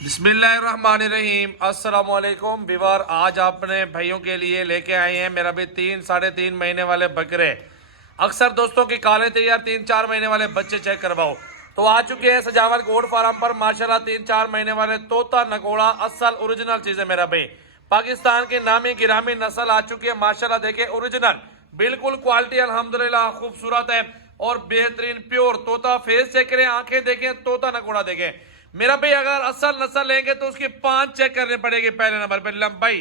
बिस्मिल्लाहिर्रहमानिर्रहीम अस्सलामुअलैकुम विवार। आज आपने भाइयों के लिए लेके आए हैं मेरा भी 3-3.5 महीने वाले बकरे। अक्सर दोस्तों की काले थे यार 3-4 महीने वाले बच्चे चेक करवाओ, तो आ चुके हैं सजावल गोड फार्म पर माशाल्लाह 3-4 महीने वाले तोता नकोड़ा असल ओरिजिनल चीज है मेरा भाई। पाकिस्तान की नामी गिरामी नस्ल आ चुकी है माशाल्लाह, देखे ओरिजिनल बिल्कुल क्वालिटी अल्हम्दुलिल्लाह खूबसूरत है और बेहतरीन प्योर तोता। फेस चेक करें, आंखें देखें, तोता नकोड़ा देखें मेरा भाई। अगर असल नस्ल लेंगे तो उसकी 5 चेक करने पड़ेगी पहले नंबर पे लंबाई,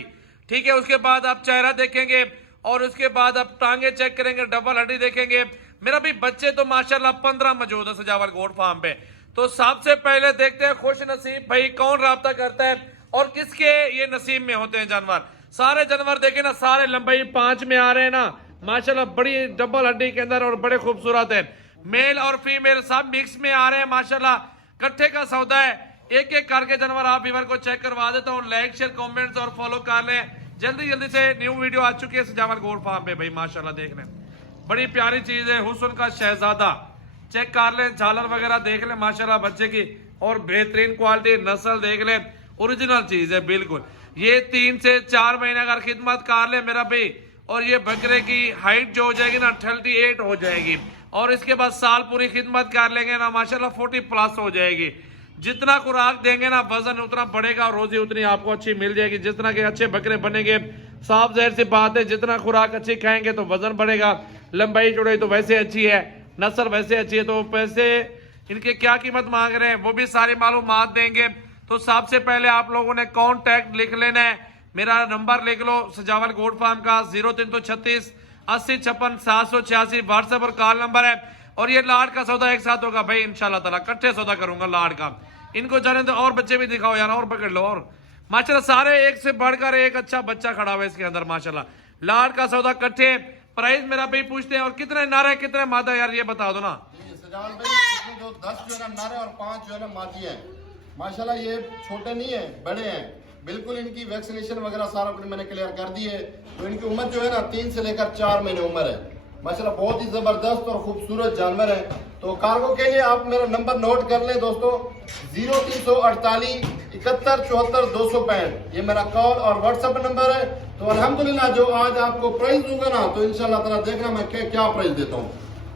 ठीक है। उसके बाद आप चेहरा देखेंगे और उसके बाद आप टांगे चेक करेंगे, डबल हड्डी देखेंगे मेरा भाई। बच्चे तो माशाल्लाह 15 मौजूद है सजावल गोड फार्म पे। तो सबसे पहले देखते हैं खुश नसीब भाई कौन राब्ता करता है और किसके ये नसीब में होते हैं जानवर। सारे जानवर देखे ना, सारे लंबाई 5 में आ रहे हैं ना माशाल्लाह, बड़ी डबल हड्डी के अंदर और बड़े खूबसूरत है। मेल और फीमेल सब मिक्स में आ रहे हैं माशाल्लाह। कट्ठे का सौदा है, एक एक करके जानवर आप व्यूअर को चेक करवा देता हूँ। लाइक शेयर कमेंट्स और फॉलो कर लें। जल्दी जल्दी से न्यू वीडियो आ चुकी है सजावल गोड फार्म पे भाई माशाल्लाह। देख लें बड़ी प्यारी चीज है, हुस्न का शहजादा चेक कर लें, झालर वगैरह देख लें माशाल्लाह बच्चे की, और बेहतरीन क्वालिटी नस्ल देख लें, ओरिजिनल चीज है बिल्कुल। ये 3 से 4 महीने अगर खिदमत कर ले मेरा भाई, और ये बकरे की हाइट जो हो जाएगी ना 38 हो जाएगी, और इसके बाद साल पूरी खिदमत कर लेंगे ना माशाल्लाह 40+ हो जाएगी। जितना खुराक देंगे ना वजन उतना बढ़ेगा और रोजी उतनी आपको अच्छी मिल जाएगी। जितना के अच्छे बकरे बनेंगे, साफ जाहिर सी बात है, जितना खुराक अच्छी खाएंगे तो वजन बढ़ेगा, लंबाई चौड़ाई तो वैसे अच्छी है, नस्ल वैसे अच्छी है। तो पैसे इनके क्या कीमत मांग रहे हैं वो भी सारी मालूमात देंगे। तो सबसे पहले आप लोगों ने कॉन्टैक्ट लिख लेना है, मेरा नंबर लिख लो सजावल गोड फार्म का 0336 80 56 786 व्हाट्सएप और कॉल नंबर है। और ये लाड का सौदा एक साथ होगा भाई इंशाल्लाह ताला, इकट्ठे सौदा करूंगा लाड का। इनको जाने तो और बच्चे भी दिखाओ यार, और पकड़ लो। और माशाल्लाह सारे एक से बढ़कर एक अच्छा बच्चा खड़ा हुआ है इसके अंदर माशाल्लाह। लाड का सौदा इकट्ठे। प्राइस मेरा भाई पूछते हैं और कितने नारे कितने मादा यार ये बता दो ना। सजावल भाई जो 10 जो है ना नारे और 5 जो है ना मादी है माशाल्लाह। ये छोटे नहीं है, बड़े हैं बिल्कुल। इनकी वैक्सीनेशन वगैरह सारा कुछ मैंने क्लियर कर दी है। तो इनकी उम्र जो है ना 3 से लेकर 4 महीने उम्र है माशाल्लाह। बहुत ही जबरदस्त और खूबसूरत जानवर है। तो कार्गो के लिए आप मेरा नंबर नोट कर लें दोस्तों, 0348 71 74 265 ये मेरा कॉल और व्हाट्सएप नंबर है। तो अल्हम्दुलिल्लाह जो आज आपको प्राइस दूंगा ना, तो इंशाल्लाह ताला देखना मैं क्या प्राइस देता हूँ।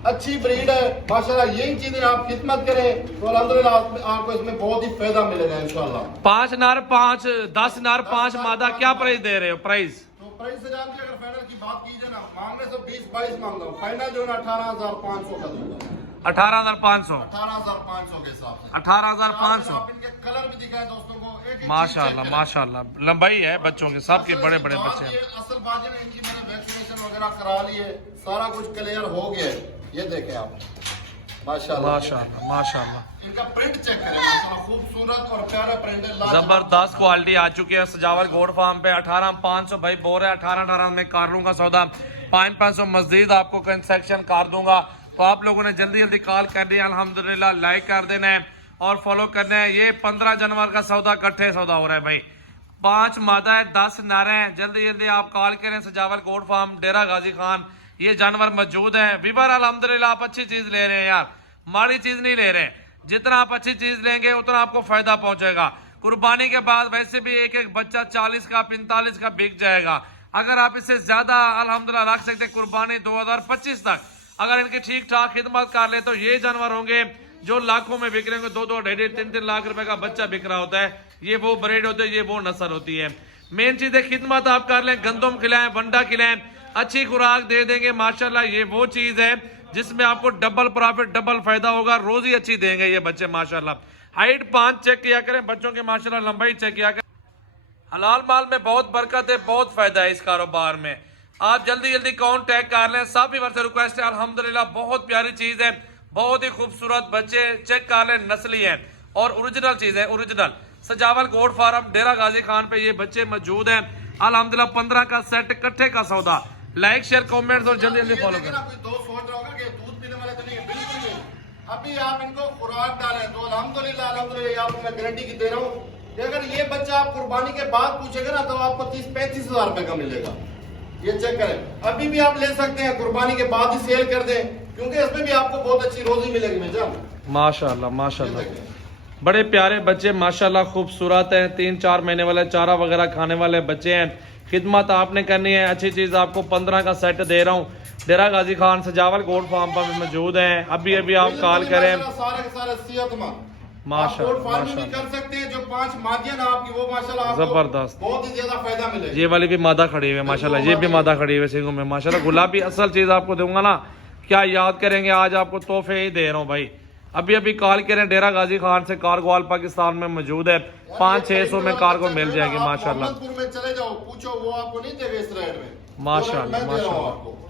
अच्छी ब्रीड है माशाल्लाह। यही चीजें आप खिदमत करें तो अल्हम्दुलिल्लाह आपको इसमें बहुत ही फायदा मिलेगा इंशाल्लाह। 5 नार 5 10 नार 5 मादा क्या प्राइस दे रहे हो? प्राइस तो प्राइस से जान के अगर फाइनल की बात कीजिए ना, मांगने से 20-22 मांग रहा हूँ, फाइनल जो है ना 18,500 का दूंगा। 18,500 18,500 के हिसाब से 18,500। आप इनके कलर भी दिखाए दोस्तों को, एक माशाल्लाह माशाल्लाह लंबाई है बच्चों के, सबके बड़े बड़े बच्चे हैं। असल बात है इनकी मैंने वैक्सीनेशन वगैरह करा ली है, सारा कुछ क्लियर हो गया है। ये देखें आप माशाल्लाह माशाल्लाह माशाल्लाह। इनका प्रिंट चेक करें माशाल्लाह, खूबसूरत और प्यारा प्रिंट है, जबरदस्त क्वालिटी आ चुकी है सजावल गोड फार्म पे। 18,500 भाई बोल रहे हैं, 18 में कर लूंगा सौदा, 500 मजदीद आपको कंसेक्शन कर दूंगा। तो आप लोगों ने जल्दी जल्दी कॉल कर दिया अल्हम्दुलिल्लाह, लाइक कर देना है और फॉलो करना है। ये 15 जनवरी का सौदा इकट्ठे सौदा हो रहा है भाई। 5 मादा है 10 नारे हैं। जल्दी जल्दी आप कॉल करें सजावल गोड फार्म डेरा गाजी खान, ये जानवर मौजूद है। विवर अल्हम्दुलिल्लाह आप अच्छी चीज ले रहे हैं यार, माड़ी चीज नहीं ले रहे। जितना आप अच्छी चीज लेंगे उतना आपको फायदा पहुंचेगा। कुर्बानी के बाद वैसे भी एक एक बच्चा 40 का 45 का बिक जाएगा। अगर आप इससे ज्यादा अल्हम्दुलिल्लाह रख सकते कुर्बानी 2025 तक, अगर इनकी ठीक ठाक खिदमत कर ले तो ये जानवर होंगे जो लाखों में बिक रहे होंगे। 2-2 2.5-3-3 लाख रुपए का बच्चा बिक रहा होता है। ये वो ब्रीड होते हैं, ये वो नस्ल होती है। मेन चीज है खिदमत आप कर लें, गंदम खिलाएं, वंडा खिलाएं, अच्छी खुराक दे देंगे माशाल्लाह। ये वो चीज है जिसमें आपको डबल प्रॉफिट डबल फायदा होगा। रोजी अच्छी देंगे ये बच्चे माशाल्लाह। हाइट 5 चेक किया करें बच्चों के माशाल्लाह, लंबाई चेक किया करें। हलाल माल में बहुत बरकत है, बहुत फायदा है इस कारोबार में। आप जल्दी जल्दी कॉन्टैक्ट कर लें। सभी वर्ष रिक्वेस्ट है अल्हम्दुलिल्लाह, बहुत प्यारी चीज है, बहुत ही खूबसूरत बच्चे चेक कर लें, नस्ली है और ओरिजिनल चीज है। ओरिजिनल सजावल गोड फार्म डेरा गाजी खान पे ये बच्चे मौजूद हैं अल्हम्दुलिल्लाह। 15 का सेट इकट्ठे का सौदा। लाइक शेयर कमेंट्स और जल्दी जल्दी फॉलो करें। दोस्त सोच रहा होगा कि दूध पीने वाले तो नहीं है, बिल्कुल नहीं। अभी आप इनको खुराक डालें तो अल्हम्दुलिल्लाह आपको मैं गारंटी की दे रहा हूँ कि अगर ये बच्चा आप कुर्बानी के बाद पूछेगा ना तो आपको 30-35 हजार रुपए का मिलेगा। ये चेक करें, अभी भी आप ले सकते हैं, कुर्बानी के बाद ही सेल कर दें, क्योंकि इसमें भी आपको बहुत अच्छी रोजी मिलेगी मेजान। माशाल्लाह माशाल्लाह बड़े प्यारे बच्चे माशाल्लाह खूबसूरत हैं, 3-4 महीने वाले चारा वगैरह खाने वाले बच्चे हैं। खिदमत आपने करनी है, अच्छी चीज़ आपको 15 का सेट दे रहा हूँ। डेरा गाजी खान सजावल गोल्ड फार्म पर भी मौजूद हैं। अभी अभी आप कॉल करें। सारे के सारे सेहतमंद माशाल्लाह फार्मिंग भी कर सकते हैं। जो 5 मादियां ना आपकी वो माशाल्लाह आपको जबरदस्त, बहुत ही ज्यादा फायदा मिलेगा। ये वाली भी मादा खड़ी हुई है माशाल्लाह, ये भी मादा खड़ी हुई है सिंगों में माशाल्लाह। गुलाबी असल चीज़ आपको दूंगा ना, क्या याद करेंगे, आज आपको तोहफे ही दे रहा हूँ भाई। अभी अभी कॉल करें, डेरा गाजी खान से कार ग्वाल पाकिस्तान में मौजूद है। 500-600 में कार को मिल जाएगी माशाल्लाह। मोहम्मदपुर में चले जाओ, पूछो वो आपको नहीं देगा इस रेट में माशाल्लाह मैं दे रहा हूं माशाल्लाह। आपको।